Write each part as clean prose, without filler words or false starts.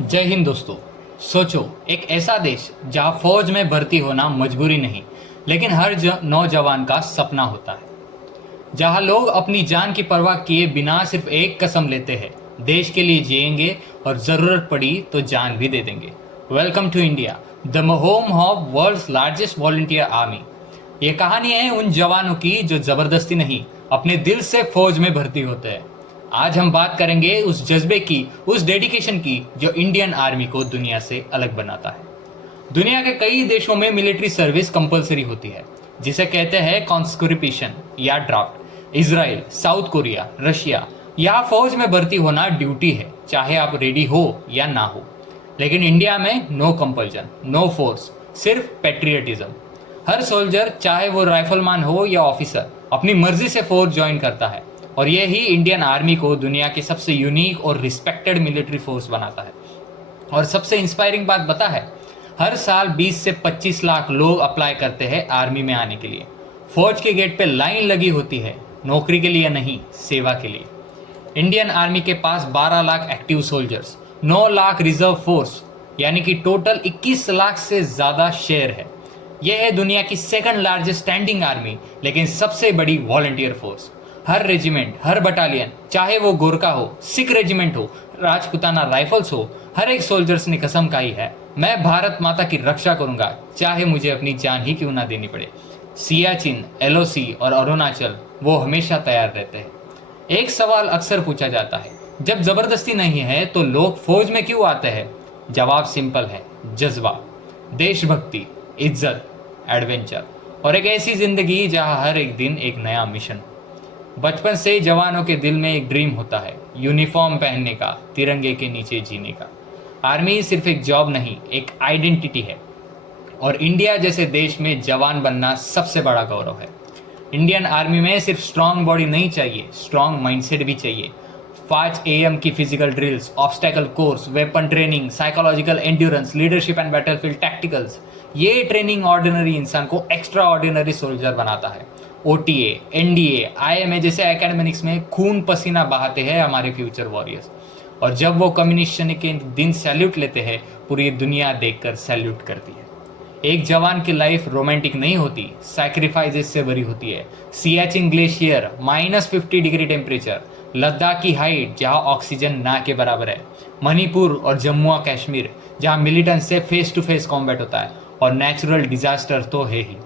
जय हिंद दोस्तों। सोचो, एक ऐसा देश जहां फौज में भर्ती होना मजबूरी नहीं लेकिन हर नौजवान का सपना होता है। जहां लोग अपनी जान की परवाह किए बिना सिर्फ एक कसम लेते हैं, देश के लिए जिएंगे और जरूरत पड़ी तो जान भी दे देंगे। Welcome to India, the home of world's largest volunteer army. ये कहानी है उन जवानों की जो जबरदस्ती नहीं, अपने दिल से फौज में भर्ती होते हैं। आज हम बात करेंगे उस जज्बे की, उस डेडिकेशन की जो इंडियन आर्मी को दुनिया से अलग बनाता है। दुनिया के कई देशों में मिलिट्री सर्विस कंपलसरी होती है, जिसे कहते हैं कॉन्स्क्रिप्शन या draft. Israel, south Korea, Russia, यहाँ फौज में भर्ती होना ड्यूटी है, चाहे आप रेडी हो या ना हो। लेकिन इंडिया में नो कंपल्जन, नो फोर्स, सिर्फ पेट्रियटिज्म। हर सोल्जर, चाहे वो राइफलमैन हो या ऑफिसर, अपनी मर्जी से फोर्स ज्वाइन करता है। और ये ही इंडियन आर्मी को दुनिया की सबसे यूनिक और रिस्पेक्टेड मिलिट्री फोर्स बनाता है। और सबसे इंस्पायरिंग बात बता है, हर साल 20 से 25 लाख लोग अप्लाई करते हैं आर्मी में आने के लिए। फौज के गेट पे लाइन लगी होती है, नौकरी के लिए नहीं, सेवा के लिए। इंडियन आर्मी के पास 12 lakh active soldiers, 9 lakh reserve force, यानी कि टोटल 21 लाख से ज़्यादा शेयर है। यह है दुनिया की सेकंड लार्जेस्ट स्टैंडिंग आर्मी, लेकिन सबसे बड़ी वॉलंटियर फोर्स। हर रेजिमेंट, हर बटालियन, चाहे वो गोरखा हो, सिख रेजिमेंट हो, राजपुताना राइफल्स हो, हर एक सोल्जर्स ने कसम खाई है, मैं भारत माता की रक्षा करूंगा, चाहे मुझे अपनी जान ही क्यों ना देनी पड़े। सियाचिन, एलओसी और अरुणाचल, वो हमेशा तैयार रहते हैं। एक सवाल अक्सर पूछा जाता है, जब जबरदस्ती नहीं है तो लोग फौज में क्यों आते हैं? जवाब सिंपल है, जज्बा, देशभक्ति, इज्जत, एडवेंचर और एक ऐसी जिंदगी जहां हर एक दिन एक नया मिशन। बचपन से जवानों के दिल में एक ड्रीम होता है, यूनिफॉर्म पहनने का, तिरंगे के नीचे जीने का। आर्मी सिर्फ एक जॉब नहीं, एक आइडेंटिटी है। और इंडिया जैसे देश में जवान बनना सबसे बड़ा गौरव है। इंडियन आर्मी में सिर्फ स्ट्रांग बॉडी नहीं चाहिए, स्ट्रांग माइंडसेट भी चाहिए। 5 AM की physical drills, obstacle course, weapon training, psychological endurance, leadership and battlefield tacticals, ये ट्रेनिंग ऑर्डिनरी इंसान को एक्स्ट्रा ऑर्डिनरी सोल्जर बनाता है। OTA, NDA, IMA जैसे एकेडमिक्स में खून पसीना बहाते हैं हमारे फ्यूचर वॉरियर्स। और जब वो कम्युनिकेशन के दिन सैल्यूट लेते हैं, पूरी दुनिया देखकर सैल्यूट करती है। एक जवान की लाइफ रोमांटिक नहीं होती, सैक्रिफाइसेस से भरी होती है। Siachen glacier, -50 degree temperature, Ladakh की हाइट जहाँ ऑक्सीजन ना के बराबर है, मणिपुर और जम्मू और कश्मीर जहाँ मिलिटेंट से फेस टू फेस कॉम्बैट होता है, और नेचुरल डिजास्टर तो है ही।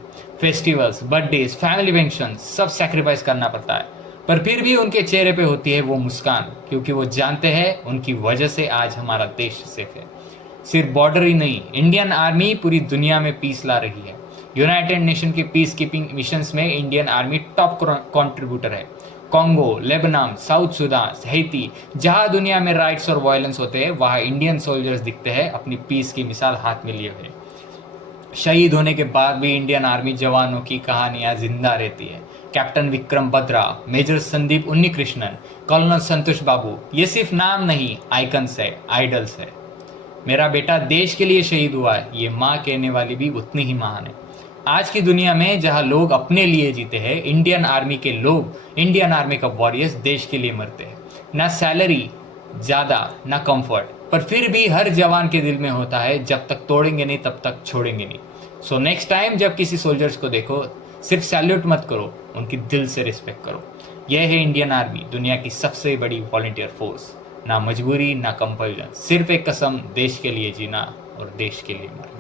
फेस्टिवल्स, बर्थडेज, फैमिली फंक्शन, सब सैक्रिफाइस करना पड़ता है, पर फिर भी उनके चेहरे पे होती है वो मुस्कान, क्योंकि वो जानते हैं उनकी वजह से आज हमारा देश सेफ है। सिर्फ बॉर्डर ही नहीं, इंडियन आर्मी पूरी दुनिया में पीस ला रही है। यूनाइटेड नेशन के पीस कीपिंग मिशंस में इंडियन आर्मी टॉप कंट्रीब्यूटर है। Congo, Lebanon, south Sudan, Haiti, जहां दुनिया में राइट्स और वायलेंस होते हैं, वहां इंडियन सोल्जर्स दिखते हैं अपनी पीस की मिसाल हाथ में लिए हुए। शहीद होने के बाद भी इंडियन आर्मी जवानों की कहानियां जिंदा रहती है। Captain Vikram Batra, major Sandeep Unnikrishnan, colonel Santosh Babu, ये सिर्फ नाम नहीं, आइकन्स है, आइडल्स है। मेरा बेटा देश के लिए शहीद हुआ है, ये माँ कहने वाली भी उतनी ही महान है। आज की दुनिया में जहां लोग अपने लिए जीते हैं, इंडियन आर्मी के लोग, इंडियन आर्मी का वॉरियर्स देश के लिए मरते हैं। ना सैलरी ज़्यादा, ना कंफर्ट, पर फिर भी हर जवान के दिल में होता है, जब तक तोड़ेंगे नहीं तब तक छोड़ेंगे नहीं। सो नेक्स्ट टाइम जब किसी सोल्जर्स को देखो, सिर्फ सैल्यूट मत करो, उनकी दिल से रिस्पेक्ट करो। यह है इंडियन आर्मी, दुनिया की सबसे बड़ी वॉलंटियर फोर्स। ना मजबूरी, ना कंपल्जन, सिर्फ एक कसम, देश के लिए जीना और देश के लिए मरना।